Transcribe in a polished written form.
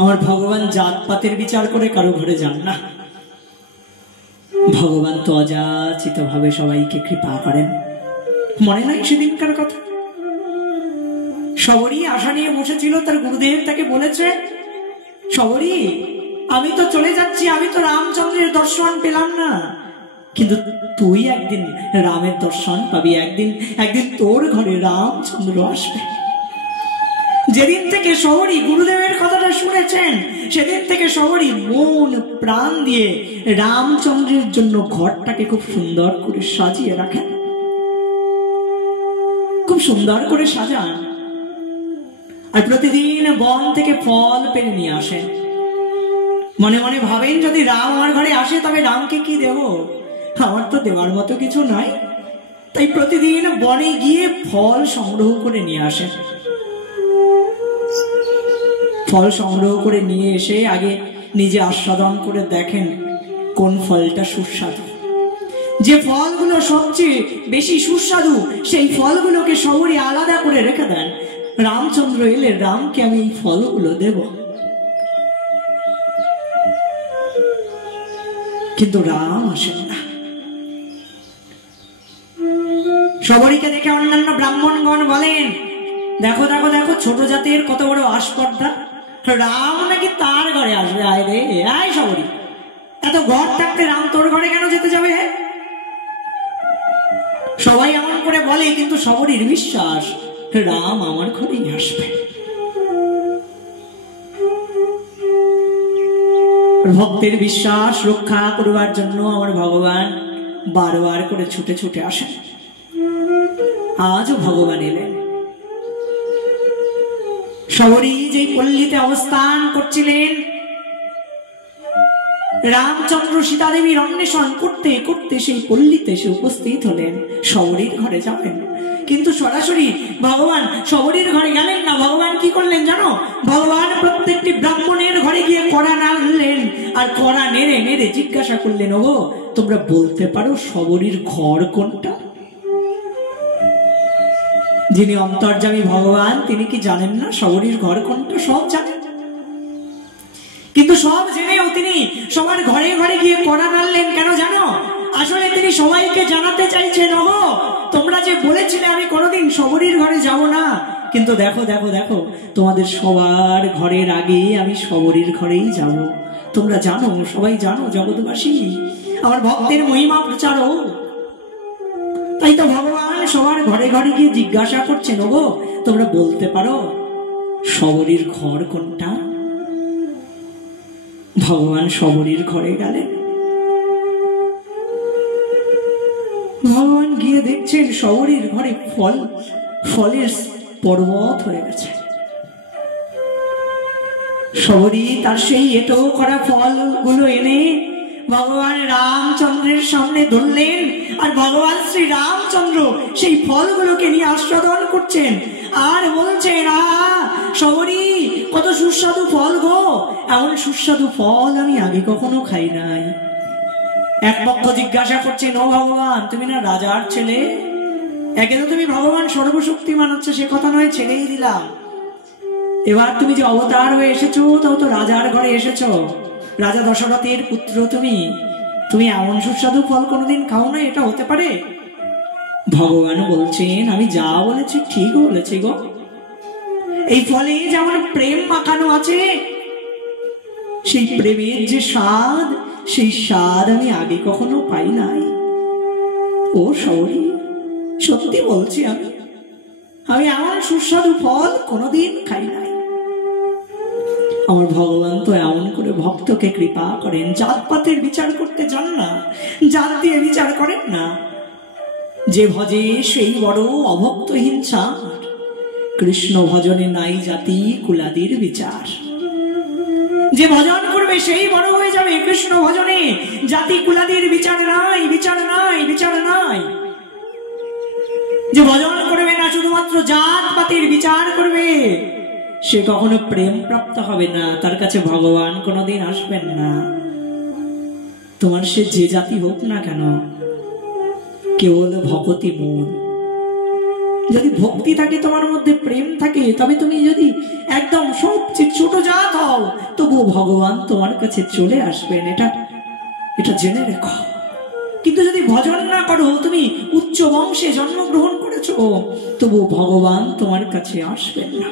আমার ভগবান জাতপাতের বিচার করে কারো ঘরে যান না। ভগবান তো অযাচিত ভাবে সবাইকে কৃপা করেন। মনে নাই সেদিনকার কথা? শবরী আশা নিয়ে বসেছিল, তার গুরুদেব তাকে বলেছে, শবরী আমি তো চলে যাচ্ছি, আমি তো রামচন্দ্রের দর্শন পেলাম না, কিন্তু তুই একদিন রামের দর্শন পাবি, একদিন তোর ঘরে রামচন্দ্র আসবে। যেদিন থেকে শবরী গুরুদেবের কথাটা শুনেছেন, সেদিন থেকে শবরী মন প্রাণ দিয়ে রামচন্দ্রের জন্য ঘরটাকে খুব সুন্দর করে সাজিয়ে রাখেন, খুব সুন্দর করে সাজান। আর প্রতিদিন বন থেকে ফল পেরে নিয়ে আসেন। মনে মনে ভাবেন, যদি রাম আমার ঘরে আসে তবে রামকে কি দেব, আমার তো দেওয়ার মতো কিছু নাই। তাই প্রতিদিন বনে গিয়ে ফল সংগ্রহ করে নিয়ে আসেন। ফল সংগ্রহ করে নিয়ে এসে আগে নিজে আস্বাদন করে দেখেন কোন ফলটা সুস্বাদু। যে ফলগুলো সবচেয়ে বেশি সুস্বাদু সেই ফলগুলোকে শবরী আলাদা করে রেখে দেন। রামচন্দ্র এলে রামকে আমি এই ফলগুলো দেব। কিন্তু রাম আসেন না। শবরীকে দেখে অন্যান্য ব্রাহ্মণগণ বলেন, দেখো দেখো দেখো, ছোট জাতের কত বড় আস্পর্ধা, রাম নাকি তার ঘরে আসবে। আয় রে আয় শবরী, এত ঘর থাকতে রাম তোর ঘরে কেন যেতে যাবে? সবাই এমন করে বলে, কিন্তু শবরীর বিশ্বাস রাম আমার ঘরেই আসবে। ভক্তের বিশ্বাস রক্ষা করবার জন্য আমার ভগবান বারবার করে ছুটে ছুটে আসেন। আজও ভগবান এলেন। শবরী যেই পল্লীতে অবস্থান করছিলেন, রামচন্দ্র সীতা দেবীর অন্বেষণ করতে করতে সেই পল্লীতে সে উপস্থিত হলেন। শবরীর ঘরে যাবেন, কিন্তু সরাসরি ভগবান শবরীর ঘরে গেলেন না। ভগবান কি করলেন জানো? ভগবান প্রত্যেকটি ব্রাহ্মণের ঘরে গিয়ে কড়া নাড়লেন, আর কড়া নেড়ে নেড়ে জিজ্ঞাসা করলেন, ও তোমরা বলতে পারো শবরীর ঘর কোনটা? যিনি অন্তর্যামী ভগবান, তিনি কি জানেন না শবরীর ঘর কোনটা? সব জানেন, কিন্তু সব জেনেও তিনি সবার ঘরে ঘরে গিয়ে কড়া নাড়লেন কেন জানো? আসলে তিনি সবাইকে জানাতে চাইছেন, ওগো তোমরা যে বলেছিলে আমি কোনোদিন শবরীর ঘরে যাব না, কিন্তু দেখো দেখো দেখো, তোমাদের সবার ঘরের আগে আমি শবরীর ঘরেই যাব। তোমরা জানো, সবাই জানো, জগৎবাসী আমার ভক্তের মহিমা প্রচার হোক। তাই তো ভগবান সবার ঘরে ঘরে গিয়ে জিজ্ঞাসা করছেন, ওগো তোমরা বলতে পারো শবরীর ঘর কোনটা? ভগবান শবরীর ঘরে গেলেন। ভগবান গিয়ে দেখছেন শবরীর ঘরে ফলের পর্বত হয়ে গেছে। শবরী তার সেই এঁটো করা ফলগুলো এনে ভগবান রামচন্দ্রের সামনে ধরলেন, আর ভগবান শ্রী রামচন্দ্র সেই ফলগুলোকে নিয়ে আস্বাদন করছেন আর বলছেন, শবরী কত সুস্বাদু ফল গো, এমন সুস্বাদু ফল আমি আগে কখনো খাই নাই। এক পক্ষ জিজ্ঞাসা করছেন, ও ভগবান তুমি না রাজার ছেলে, একে তো তুমি ভগবান সর্বশক্তিমান হচ্ছে সে কথা নয়, ছেড়েই দিলাম, এবার তুমি যে অবতার হয়ে এসেছো তাও তো রাজার ঘরে এসেছো, রাজা দশরথের পুত্র তুমি এমন সুস্বাদু ফল কোনোদিন খাও না, এটা হতে পারে? ভগবান বলছেন, আমি যা বলেছি ঠিক বলেছি গো, এই ফলে যেমন প্রেম মাখানো আছে, সেই প্রেমের যে স্বাদ, সেই স্বাদ আমি আগে কখনো পাই নাই। ও শবরী সত্যি বলছি, আমি এমন সুস্বাদু ফল কোনোদিন খাই নাই। আমার ভগবান তো এমন করে ভক্তকে কৃপা করেন, জাতপাতের বিচার করতে যান না, জাত দিয়ে বিচার করেন না। যে ভজে সেই বড় অভক্তহীন ছাড়, কৃষ্ণ ভজনে নাই জাতি কুলাদির বিচার। যে ভজন করবে সেই বড় হয়ে যাবে কৃষ্ণ ভজনে, জাতি কুলাদির বিচার নাই, বিচার নাই, বিচার নাই। যে ভজন করবে না, শুধুমাত্র জাত পাতির বিচার করবে, সে কখনো প্রেম প্রাপ্ত হবে না, তার কাছে ভগবান কোনোদিন আসবেন না। তোমার সে যে জাতি হোক না কেন, কেবল ভগতি মূল, যদি ভক্তি থাকে তোমার মধ্যে, প্রেম থাকে, তবে তুমি যদি একদম সবচেয়ে ছোট জাত হও, তবুও ভগবান তোমার কাছে চলে আসবেন, এটা জেনে রেখো। কিন্তু যদি ভজন না করো, তুমি উচ্চ বংশে জন্মগ্রহণ করেছো, তবু ভগবান তোমার কাছে আসবেন না।